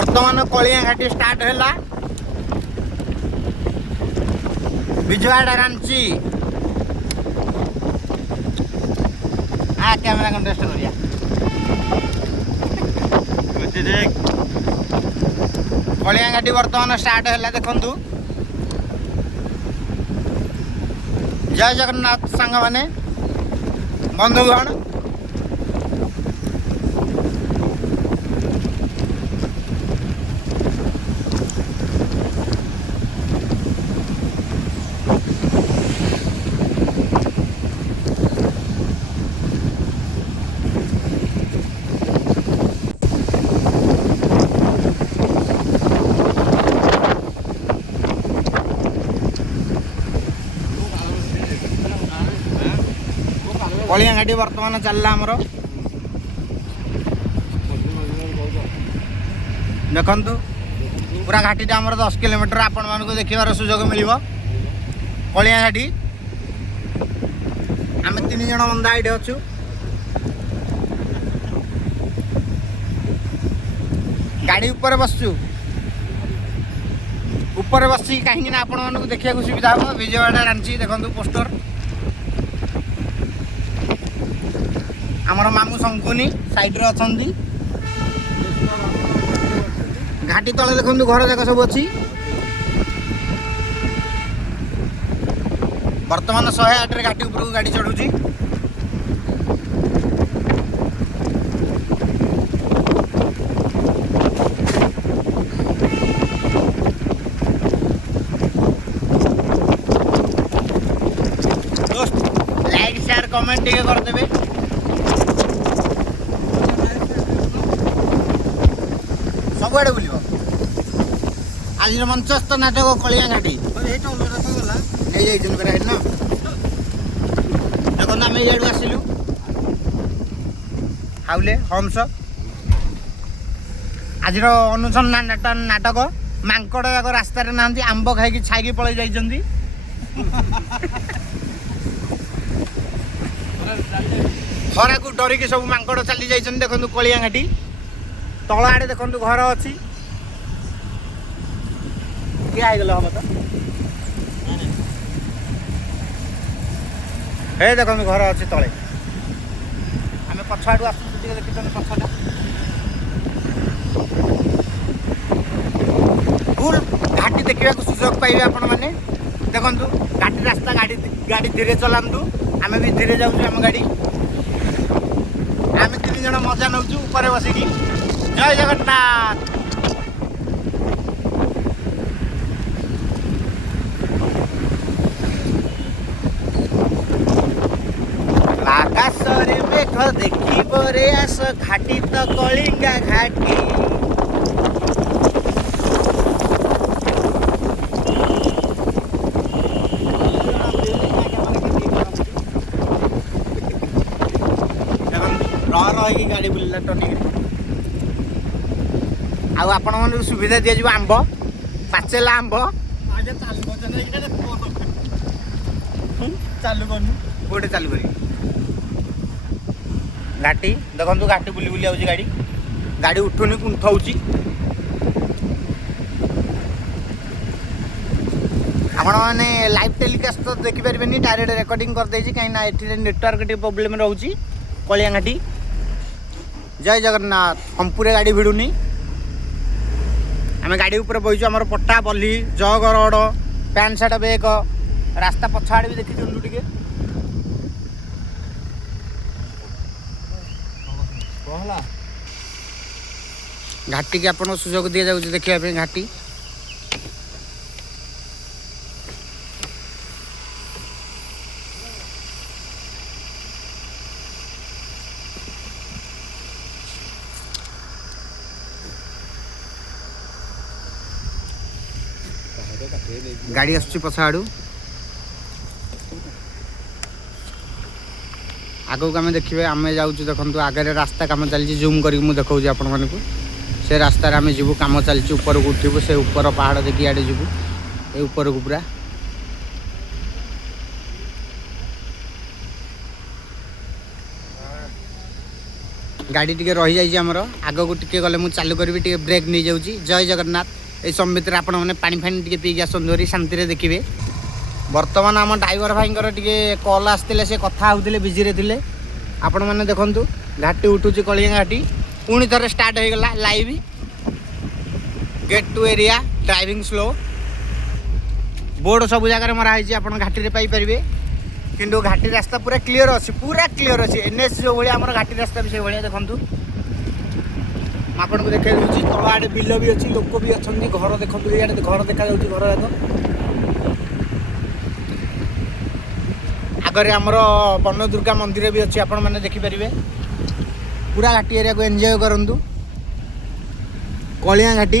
बर्तमान कलिया घाटी स्टार्ट है विजयवाड़ा रांची कैमेरा कंटेस्ट करिया कलिया घाटी बर्तमान स्टार्ट है देखु जय जगन्नाथ सांग माने बंधुगण कलिया घाटी बर्तमान चलला आमर देखु पूरा घाटीटा आमर 10 किलोमीटर आपण मानक देखार सुजोग मिल कलिया घाटी आम 3 जन बंदा ये अच्छु गाड़ी ऊपर बसचु ऊपर बसी कहीं आपण मानक देखा सुविधा हम विजयवाड़ा रांची देखो पोस्टर आमर मामू शंकुनी साइड रे अछंदी घाटी तले देखु घर जाक सब अच्छी बर्तमान 108 रे घाटी ऊपर गाड़ी चढ़ुची दोस्त लाइक शेयर कमेंट टिके कर देबे सबुआड़े बुल आज मंचस्थ नाटक कलिया घाटी देखो आम ये आसलु हाउले हम्स आज अनुसंधान नाटक मांकड़ जाक रास्तार ना आंब खाई छाई पलि जाइए खरा को डरिकी सब मांकड़ चली जाइए देखो कलिया घाटी तल आड़े देखो घर अच्छी क्या है हम तो हे देखो घर अच्छी तले आम पछाड़ू आस देखी पछटा फुल घाटी देखा सुजोग पाइबे आपण मैंने देखु घाटी रास्ता गाड़ी धीरे चलातु आम भी धीरे जाऊँ आम गाड़ी आम 3 जन मजा नौ ऊपर बसिकी जय जगन्नाथ आकाशरे मेघ देखी बरे आस घाटी तो कलिंगा घाटी रही गाड़ी बुला टर्निंग आपण मन सुविधा दिज्व आंब पाचेला आंब चालू गोटे चालू कर घाटी देखो घाटी बुली बुली आउची गाड़ी गाड़ी उठुनी कुंथौची आपण मैंने लाइव टेलीकास्ट तो देखिपारे डायरेक्ट रेकर्डिंग कर देछि कहीं ये नेटवर्क टी प्रोब्लेम रोची कलिया घाटी जय जगन्नाथ हम पूरे गाड़ी भिड़ुनी आम गाड़ी ऊपर बहीचु आम पट्टा बल्ली जग रड पैंट सार्ट बेग रास्ता पछाड़ भी देखी दिखाँ टे घाटी की आपको सुजोग दि जाऊँ देखा घाटी गाड़ी आसुची पछाड़ू आगक आम देखिए आम जाऊँ देखो आगे रास्ता कम चलती जूम कर देखा आपण मानक से रास्तार आम जीवु कम चलती ऊपर को उठू से ऊपर पहाड़ देखिए आड़े जीवु ये ऊपर को पूरा गाड़ी टी रही जाइए आमर आग को टे गले मुझे चालू करी टे ब्रेक नहीं जाऊँगी। जय जगन्नाथ। ये समय भितर आपण मैंने पानी फानी टे पीक आसरी शांति देखिए। बर्तमान आम ड्राइवर भाई टे कल आसते से कथा होते बिजी थे आपण मैंने देखु घाटी उठुची कलिया घाटी पुणी थे स्टार्ट हो गला live gate to area driving slow board सब जगह मराई आप घाटी में पाइपर किंतु घाटी रास्ता पूरा क्लीयर अच्छी एनएच जो भाई आम घाटी रास्ता भी से भाई देखूँ आपको देखा दूसरी तल आड़े बिल भी अच्छी लोक भी अच्छा घर देखो ये घर देखा घर जाक आगे आमर बन दुर्गा मंदिर भी अच्छी आपण मैंने देखिपारे पूरा घाटी एरिया को एंजॉय करूँ। कलिया घाटी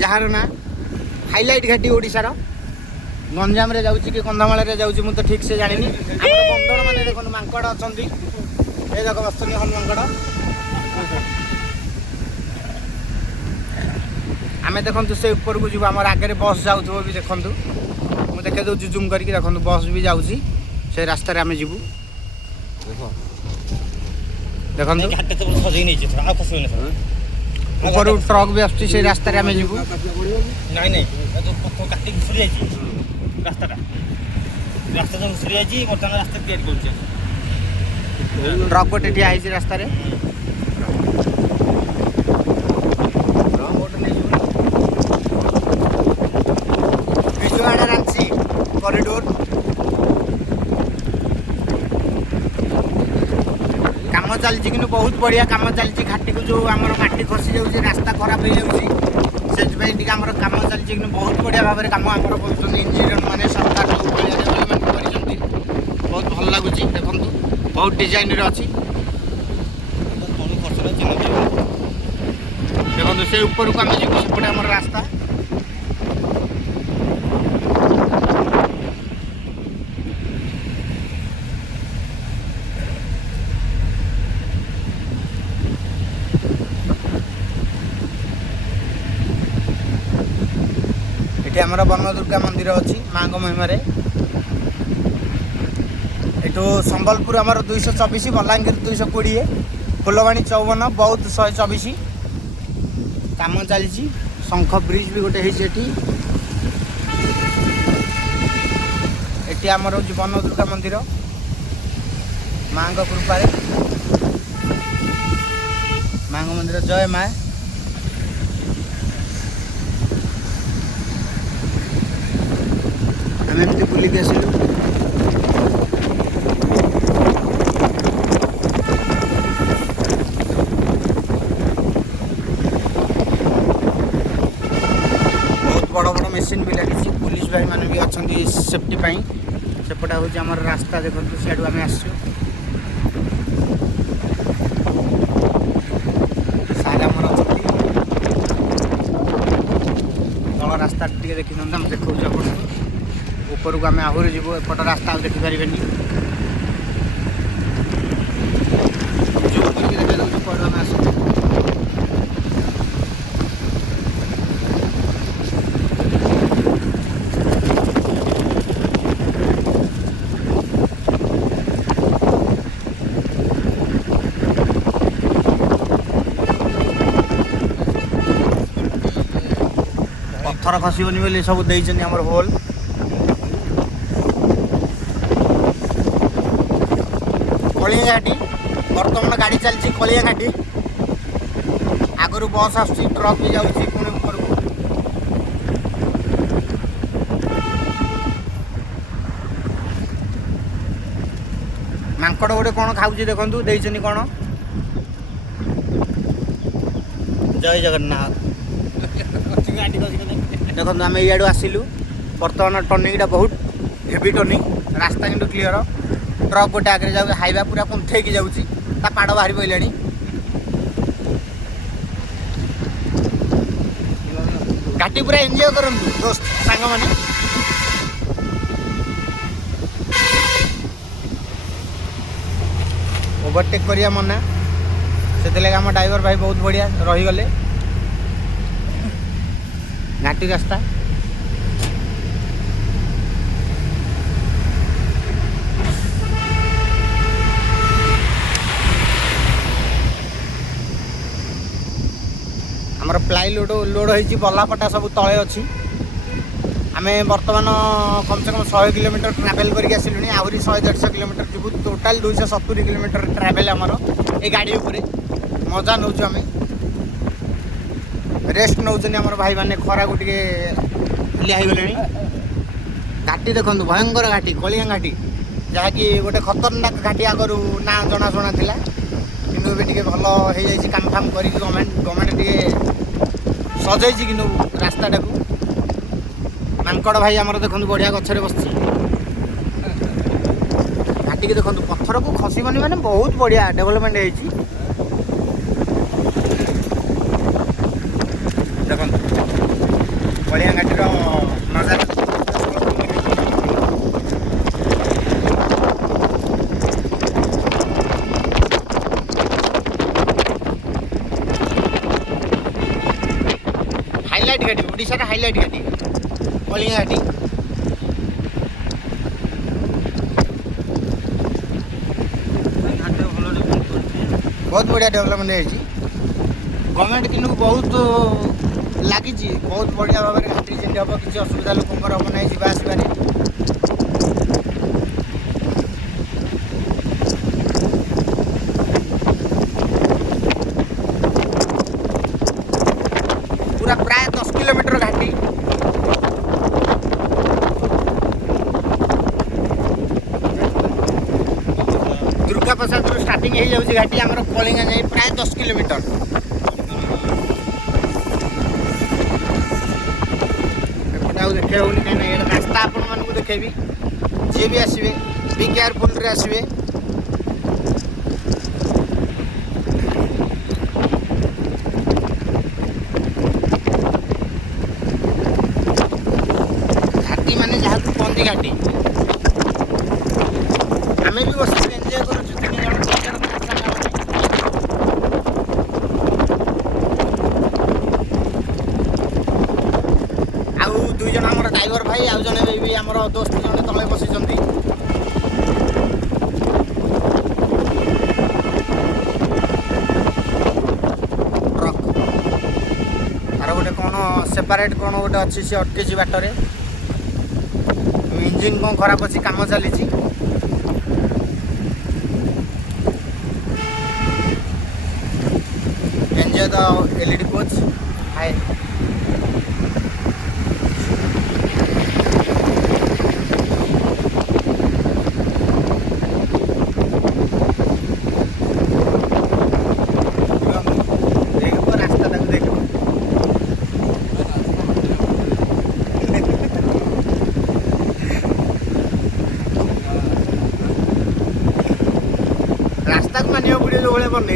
जार ना हाइलाइट घाटी ओडिशार गंजाम रे जाउची कि कंधामाल रे जाउची मु तो ठीक से जानिनी। हमर बंदर माने देखन मांकड़ अछंती ए जगह बस्तनी हन मांकड़ आमे देखंतु से ऊपर को जीव हमर आगे बस जाउथबो भी देखंतु मु देखे दउ जूम करके देखंतु बस भी जाउची से रास्ता रे आमे जीवु देखो देखंतु घाटे तो सजई नै छै थोड़ा आ खसो नै ऊपर ट्रक भी आछी से रास्ता रे आमे जीवु नै नै तो पत्थर काटी घुसरी जाई छी रास्ता रास्ता जो घुसरी जाई बर्तमान रास्ता तैयारी कर ट्रक गोटे ठिया है रास्ता रे विजुआड़ा रांची कॉरिडोर काम चलती कि बहुत बढ़िया काम चलती घाटी को जो आम माटी खसी जाऊँगी रास्ता खराब हो जाऊँगी से काम चलती कि बहुत बढ़िया भाव में कम आम इंजीनियर मैंने सरकार जो डेवलपमेंट कर बहुत भल लगुच देखो बहुत डिजाइन अच्छी देखो से ऊपर को आम जीव सेपटे आम रास्ता आमर बन दुर्गा मंदिर अच्छी माँ महिमार एठू संबलपुर आमर 224 बलांगीर 220 फुलवाणी 54 बौद्ध 124 काम चली शंख ब्रिज भी गोटे एटी आमर हूँ बन दुर्गा मंदिर माँ कृपा माँ मंदिर जय माँ आम एमती बुलिक आसिलु बहुत बड़ बड़ मेसीन भी लगी पुलिस भाई माने भी अच्छा सेफ्टी सेपटा हूँ आम रास्ता देखो सियाड़ू आम आसु सारे आमर तल रास्ता टे देखी देखा आप ऊपर को आम आहरी जीव एपट रास्ता देखिपारे जो करके देखा पड़ आम आस पत्थर खसबनी बोली सब देइछन हमर होल कलिया घाटी बर्तमान गाड़ी चलती कलिया घाटी आगु बस आस ट्रक भी जाऊँगी पुणी ऊपर को मांकड़ गोटे कौन खाऊँ देखु देनी कौन जय जगन्नाथ देखो आम इाड़ू आसिलु बर्तमान टर्निंग बहुत हेवी टर्निंग रास्ता कि क्लीयर ट्रक गोटे आगे जाऊ हाइवा पूरा कुंठे जाऊँगी पाड़ बाहरी पड़ा घाटी पूरा एंजॉय करूँ दोस्त सांग मैंने ओवरटेक करिया मना से आम ड्राइवर भाई बहुत बढ़िया रहीगले घाटी रास्ता ପ୍ଲାଏ ଲୋଡ଼ ହେଇଛି ବଲ୍ଲାପଟା ସବୁ ତଳେ ଅଛି। ଆମେ ବର୍ତ୍ତମାନ କମ୍ ସେ କମ୍ 100 କିଲୋମିଟର ଟ୍ରାଭେଲ୍ କରିକି ଆସିଲୁଣି। ଆହୁରି 100-150 କିଲୋମିଟର ଯିବୁ। ଟୋଟାଲ୍ 270 କିଲୋମିଟର ଟ୍ରାଭେଲ୍ ଆମର ଏ ଗାଡ଼ି ଉପରେ। ମଜା ନେଉଛୁ ଆମେ, ରେଷ୍ଟ ନେଉଛନ୍ତି ଆମର ଭାଇମାନେ। ଖରାକୁ ଟିକେ ହାଲିଆ ହେଇଗଲେଣି। ଘାଟି ଦେଖନ୍ତୁ, ଭୟଙ୍କର ଘାଟି, କଳିଙ୍ଗ ଘାଟି, ଯାହାକି ଗୋଟେ ଖତରନାକ ଘାଟି ଆଗରୁ ନାଁ ଜଣାଶୁଣା ଥିଲା, କିନ୍ତୁ ଏବେ ଟିକେ ଭଲ ହେଇଯାଇଛି। କାମ ଫାମ କରିକି ଗଭର୍ଣ୍ଣମେଣ୍ଟ ଟିକେ ସଜେଇଛି କିନ୍ତୁ ରାସ୍ତାଟାକୁ। ମାଙ୍କଡ଼ ଭାଇ ଆମର ଦେଖନ୍ତୁ ବଢ଼ିଆ ଗଛରେ ବସିଛି। ଘାଟିକି ଦେଖନ୍ତୁ, ପଥରକୁ ଖସିବନି ମାନେ ବହୁତ ବଢ଼ିଆ ଡେଭଲପମେଣ୍ଟ ହେଇଛି। ଦେଖନ୍ତୁ କଳିଙ୍ଗ ଘାଟିର ନଜାରା। ହାଇଲାଇଟ୍ ଘାଟି, ଓଡ଼ିଶାର ହାଇଲାଇଟ୍ ଘାଟି କଳିଙ୍ଗ ଘାଟି। ବହୁତ ବଢ଼ିଆ ଡେଭଲପମେଣ୍ଟ ହେଇଛି। ଗଭର୍ଣ୍ଣମେଣ୍ଟ କିନ୍ତୁ ବହୁତ ଲାଗିଛି, ବହୁତ ବଢ଼ିଆ ଭାବରେ ଘାଟି ଯେମିତି ହେବ, କିଛି ଅସୁବିଧା ଲୋକଙ୍କର ହେବ ନାହିଁ ଯିବା ଆସିବାରେ। ପୁରା ପ୍ରାୟ 10 କିଲୋମିଟର ଘାଟି। ଦୁର୍ଗା ପ୍ରସାଦରୁ ଷ୍ଟାର୍ଟିଂ ହେଇଯାଉଛି ଘାଟି ଆମର କଳିଙ୍ଗ ଯାଇ ପ୍ରାୟ 10 କିଲୋମିଟର। ଏପଟେ ଆଉ ଦେଖେଇ ହେଉନି କାହିଁକିନା ଏଇଟା ରାସ୍ତା ଆପଣମାନଙ୍କୁ ଦେଖେଇବି। ଯିଏ ବି ଆସିବେ ବି କେୟାରଫୁଲ୍ରେ ଆସିବେ। ଘାଟି ମାନେ ଯାହାକୁ କହନ୍ତି ଘାଟି। ଆମେ ବି ବସିକି ଏନ୍ଜୟ କରୁଛୁ 3 ଜଣ 4 ଜଣ ସାଙ୍ଗମାନେ। ଆଉ 2 ଜଣ ଆମର ଡ୍ରାଇଭର ଭାଇ, ଆଉ ଜଣେ ବି ଆମର ଦୋସ୍ତ ଜଣେ ତଳେ ବସିଛନ୍ତି। ଟ୍ରକ୍ ଆର ଗୋଟେ କ'ଣ ସେପାରେଟ୍ କ'ଣ ଗୋଟେ ଅଛି, ସେ ଅଟକିଛି ବାଟରେ। ଇଞ୍ଜିନ୍ କ'ଣ ଖରାପ ଅଛି, କାମ ଚାଲିଛି। Enjoy the LED coach. Hi. देखो रास्ता तक देखो। रास्ता को मानियो पड़े जो भले बन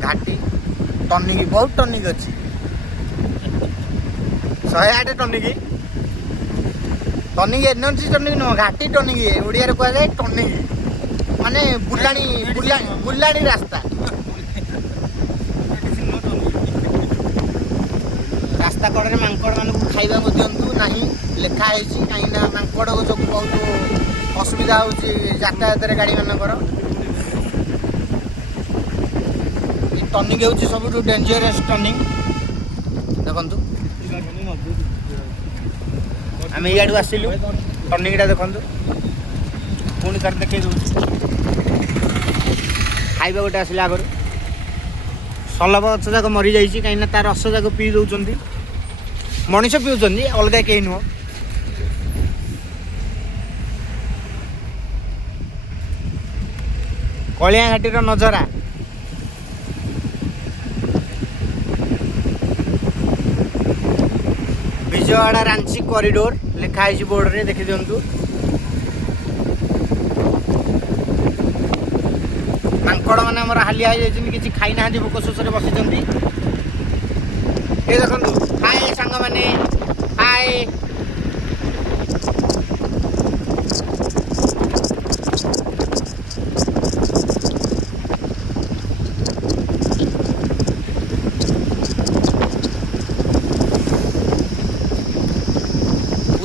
घाटी टर्निंग बहुत टर्निंग अच्छी 108 टर्निंग टर्निंग एनर्जी टर्निंग नुह घाटी टर्निंग ओडिया रे कह जाए टर्निंग माने बुलाणी बुलाणी रास्ता रास्ता कड़े मांकड़ मान खाइबा दिंतु ना लिखा कहीं मांकड़ जो बहुत असुविधा होतायात गाड़ी मानकर टर्निंग होची सब डेंजरस टर्निंग देखु आम इाड़ू आसिलु टर्निंगटा देखु पुणी तार देखे खाइबा गोटे आसिला आगर सलभ गच जाक मरी जाइए कहीं तार रस जाक पी दौरान मनीष पीउछन अलग कहीं नुह कलिया घाटीर नजरा विजयवाड़ा रांची कॉरिडोर लिखाई बोर्ड रे देखी दिंतु मांकड़ मैंने हालिया किसी खाई ना भोक शोष बसी ये देखु हाय सांग मैंने हाय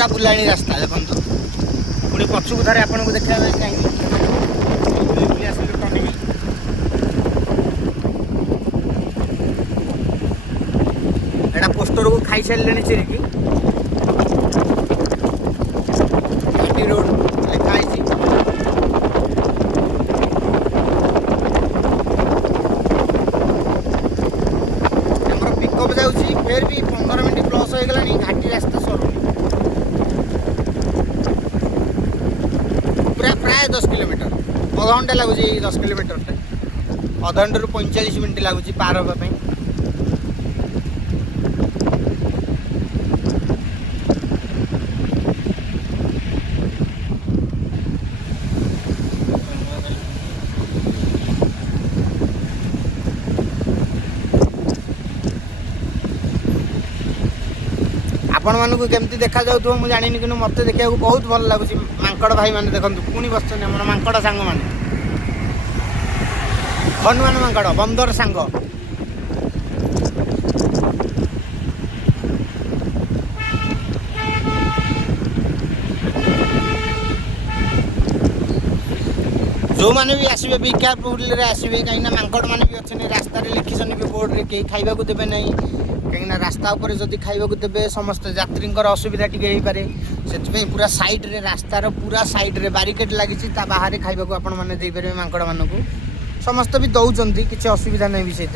पूरा बुलाणी रास्ता देखो पुणी पछुक थे आपको देखा कहीं एटा पोस्टर को खाई सारे चिरिकी घाटी रोड लिखाई पिकअप जाऊँ फिर भी 15 मिनट प्लस हो गला घाटी रास्ता सरुनी पूरा प्राय 10 किलोमीटर अधघंटा लगुच 10 किलोमीटर अधघंटे 45 मिनट लगुच पार होगापी आपण मानक केमती देखा जाऊ मुझे जानी कि मत देखा बहुत भल लगुच मांकड़ भाई मैंने देखो पुणी बस आम मांकड़ सांग मैंने हनुमान मांकड़ बंदर सांग जो मैंने भी आसवे बी केयरफुल आसवे कहीं मांकड़ मैंने भी अच्छे रास्तार लिखिछन भी बोर्ड रे कहीं खाइबा को देबे नहीं कहीं रास्ता उपर जदि खाइबा देवे समस्त यात्री असुविधा टी पारे से पूरा साइड रे रास्तार पूरा साइड रे बारिकेड लगी बाहर खाइबा को आपण मैंने दे पारे मांकड़ मानक समस्त भी दौरान किसी असुविधा नहीं भी से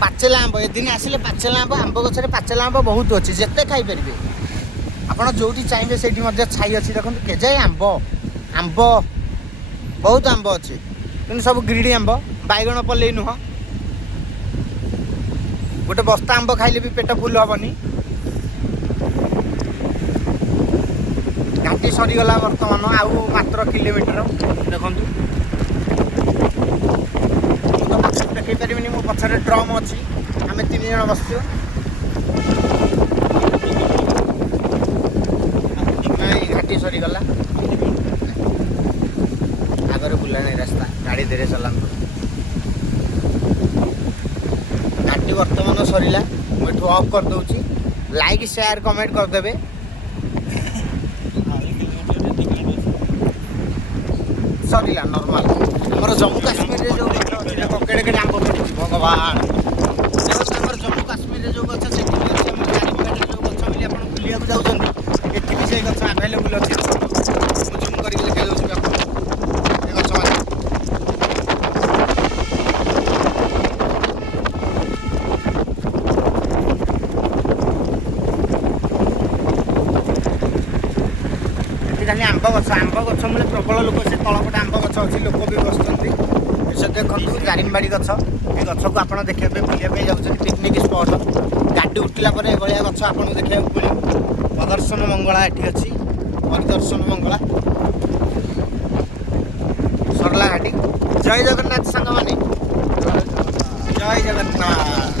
पाचेला आंब ए दिन आसिले पाचेला आंब गचरे पाचेला आंब बहुत अच्छे जिते खाईपर आपड़ जो चाहिए से छाई अच्छी देखो केजाए आंब आंब बहुत आंब अच्छे कि सब ग्रीडी आंब बैगण पल्ले नुह गोटे बस्ता आंब खाइले भी पेट फुल हेनी घाटी सरीगला बर्तमान आउ मात्र किलोमीटर देखु तो पक्ष देखी पारि मो पछरे ड्रम अच्छी आम 3 जन बस घाटी सरीगला आगे बुलानी रास्ता गाड़ी धीरे चलाନ୍ତୁ घाटी वर्तमान सरीला मुझे ऑफ कर दूची लाइक शेयर कमेंट करदे सरीला नॉर्मल हमर जम्मू काश्मीर रे जो केड़े केड़े आंब पड़ी भगवान हमर जम्मू काश्मीर रे जो गछ से हमर गाड़ी जो गछ मिली अपन बुलिया को जाउछन एठी भी से गछ अवेलेबल अछि मु जूम करी के देखे दउछि अपन ए गछ माने खाली आंब गछ मूले प्रबल लोक से तलपटे आंब गछ अच्छी लोक भी बस से देखो दारिंगबाड़ी गछ ये गछ को आप देखा बुलाया जाऊँ पिकनिक स्पट गाड़ी उठला भाया गछ आपको देखा मिले प्रदर्शन मंगला ये अच्छी परिदर्शन मंगला सरला घाटी जय जगन्नाथ सांग माने जय जगन्नाथ।